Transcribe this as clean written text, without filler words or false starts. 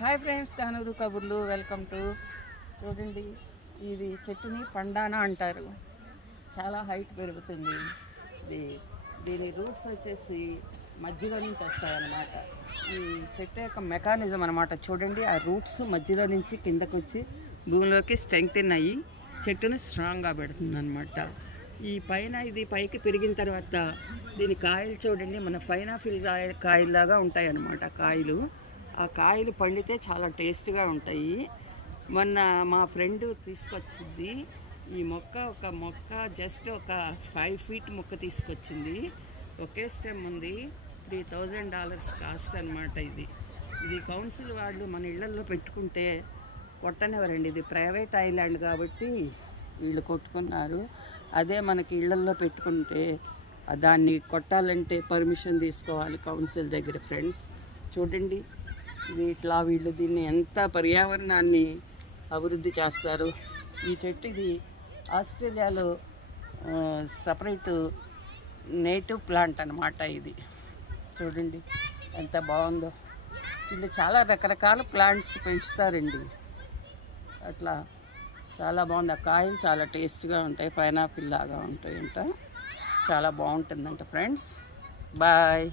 Hi friends, Kanuru కబుర్లు. Welcome to. చూడండి, ఇది చెట్టుని పండానా అంటారు. చాలా హైట్ పెరుగుతుంది. దీని రూట్స్ వచ్చేసి మధ్యలో నుంచి వస్తాయన్నమాట. ఈ చెట్టు యొక్క మెకానిజం అనమాట. చూడండి, ఆ రూట్స్ మధ్యలో నుంచి కిందకు వచ్చి భూమిలోకి స్ట్రెంగ్తెన్ అయ్యి చెట్టుని స్ట్రాంగ్గా పెడుతుంది అనమాట. ఈ పైన ఇది పైకి పెరిగిన తర్వాత దీని కాయలు చూడండి, మన పైనాపిల్ కాయల్లాగా ఉంటాయి అన్నమాట. కాయలు, ఆ కాయలు పండితే చాలా టేస్ట్గా ఉంటాయి. మొన్న మా ఫ్రెండ్ తీసుకొచ్చింది ఈ మొక్క జస్ట్ ఒక 5 feet మొక్క తీసుకొచ్చింది. ఒకే స్టెమ్ ఉంది. $3000 కాస్ట్ అనమాట. ఇది కౌన్సిల్ వాళ్ళు మన ఇళ్లలో పెట్టుకుంటే కొట్టనివ్వరండి. ఇది ప్రైవేట్ ఐలాండ్ కాబట్టి వీళ్ళు కొట్టుకున్నారు. అదే మనకి ఇళ్లల్లో పెట్టుకుంటే దాన్ని కొట్టాలంటే పర్మిషన్ తీసుకోవాలి కౌన్సిల్ దగ్గర. ఫ్రెండ్స్ చూడండి, ఇది ఇట్లా వీళ్ళు దీన్ని ఎంత పర్యావరణాన్ని అభివృద్ధి చేస్తారు. ఈ చెట్టు ఇది ఆస్ట్రేలియాలో సపరేట్ నేటివ్ ప్లాంట్ అన్నమాట. ఇది చూడండి ఎంత బాగుందో. వీళ్ళు చాలా రకరకాల ప్లాంట్స్ పెంచుతారండి. అట్లా చాలా బాగుంది. ఆ కాయలు చాలా టేస్ట్గా ఉంటాయి, పైనాపిల్ లాగా ఉంటాయంట. చాలా బాగుంటుందంట ఫ్రెండ్స్. బాయ్.